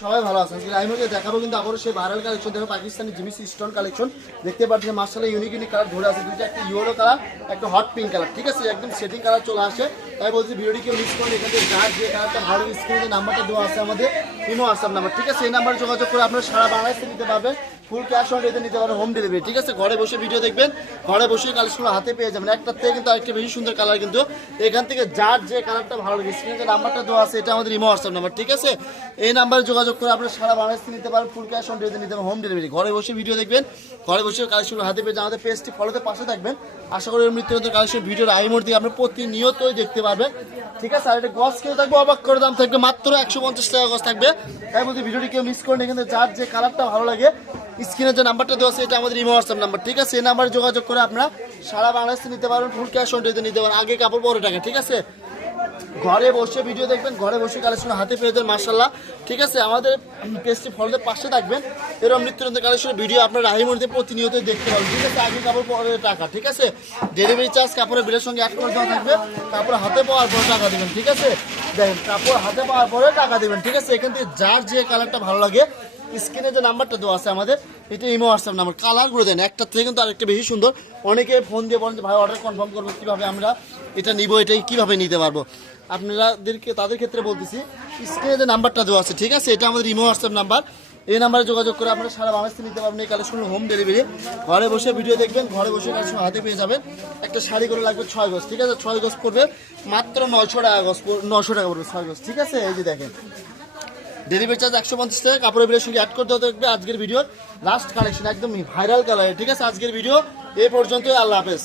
সবাই ভালো আছেন। আমি দেখাবো কিন্তু আবারও সেই ভাইরাল কালেকশন দেখো, পাকিস্তানি জিমিস স্টোন কালেকশন দেখতে পাচ্ছেন। মার্শাল্লাহ ইউনিক ইউনিক কালার ধরে আছে, দুইটা, একটা ইয়েলো কালার, একটা হট পিঙ্ক কালার। ঠিক আছে, একদম সেটিং কালার চলে আসে। তাই বলছি ভিডিওটি কেউ মিস করেন। এখান থেকে যার যে কালারটা ভালো, স্ক্রিনে নাম্বারটা দেওয়া আছে আমাদের ইমো হোয়াটসঅ্যাপ নাম্বার। ঠিক আছে, এই নাম্বারে যোগাযোগ করে আপনারা সারা বাংলাদেশে নিতে পারবেন। ফুল ক্যাশ অন ডেলিভারি নিতে পারবেন, হোম ডেলিভারি। ঠিক আছে, ঘরে বসে ভিডিও দেখবেন, ঘরে বসে কালেকশন হাতে পেয়ে যাবেন। একটার থেকে কিন্তু আরেকটা বেশি সুন্দর কালার। কিন্তু এখান থেকে যার যে কালারটা ভালো লাগে, স্ক্রিনে যে নাম্বারটা দেওয়া আছে এটা আমাদের ইমো হোয়াটসঅ্যাপ নাম্বার। ঠিক আছে, এই নাম্বারে যোগাযোগ করে আপনারা সারা বাংলাদেশে নিতে পারেন, ফুল ক্যাশ অন ডেলিভারি নিতে পারবেন, হোম ডেলিভারি। ঘরে বসে ভিডিও দেখবেন, ঘরে বসে কালেকশন হাতে পেয়ে আমাদের পেজটি ফলোতে পাশে থাকবেন। আশা করি মৃত্যুর কালেকশন ভিডিওর আইমোর দিয়ে আপনারা প্রতিনিয়তই দেখতে পাবেন। ঠিক আছে, আর এটা গজ কিনে থাকবে, অবাক করে দাম থাকবে মাত্র 150 টাকা গজ থাকবে। তাই বলতে ভিডিওটি কেউ মিস করেন। এখানে যার যে কালারটা ভালো লাগে, স্ক্রিনে যে নাম্বারটা দেওয়া আছে এটা আমাদের ইমো হোয়াটসঅ্যাপ নাম্বার। ঠিক আছে, এই নাম্বারে যোগাযোগ করে আপনারা সারা বাংলাদেশে নিতে পারবেন, ফুল ক্যাশ অন ডেলিভারি নিতে পারেন, আগে কাপড় পরে টাকা। ঠিক আছে, ঘরে বসে ভিডিও দেখবেন, ঘরে বসে কালেকশন হাতে পেয়ে যাবেন মার্শাল্লাহ। ঠিক আছে, আমাদের পেজটি ফলোতে পাশে থাকবেন। এরকম নিত্যনতুন কালেকশনের ভিডিও আপনারা রাহিমুরতে প্রতিনিয়তই দেখতে পাবেন। ঠিক আছে, আগে কাপড় পরে টাকা। ঠিক আছে, ডেলিভারি চার্জ কাপড়ের বিলের সঙ্গে অ্যাড করে দেওয়া থাকবে। কাপড় হাতে পাওয়ার পরে টাকা দেবেন। ঠিক আছে, দেখেন কাপড় হাতে পাওয়ার পরে টাকা দেবেন। ঠিক আছে, এখান থেকে যার যে কালারটা ভালো লাগে, স্ক্রিনে যে নাম্বারটা দেওয়া আছে আমাদের এটা ইমো হোয়াটসঅ্যাপ নাম্বার। কালারগুলো দেন, একটা থেকে কিন্তু আরেকটা বেশি সুন্দর। অনেকে ফোন দিয়ে বলেন যে ভাই অর্ডার কনফার্ম করবো কীভাবে, আমরা এটা নিব, এটাই কীভাবে নিতে পারবো। আপনাদেরকে তাদের ক্ষেত্রে বলতেছি, স্ক্রিনে যে নাম্বারটা দেওয়া আছে, ঠিক আছে, এটা আমাদের ইমো হোয়াটসঅ্যাপ নাম্বার। এই নাম্বারে যোগাযোগ করে আপনারা সারা বাংলাদেশে নিতে পারবেন এই কালেকশন, হোম ডেলিভারি। ঘরে বসে ভিডিও দেখবেন, ঘরে বসে কালেকশন হাতে পেয়ে যাবেন। একটা শাড়ি করে লাগবে 6 গজ। ঠিক আছে, 6 গজ পড়বে মাত্র 900 টাকা গজ, 900 টাকা পড়বে 6 গজ। ঠিক আছে, এই যে দেখেন ডেলিভারি চার্জ 150 টাকা, কাপড়ের বিলের সঙ্গে অ্যাড করতে থাকবে। আজকের ভিডিওর লাস্ট কালেকশন একদম ভাইরাল কালার। ঠিক আছে, আজকের ভিডিও এই পর্যন্তই। আল্লাহ হাফেজ।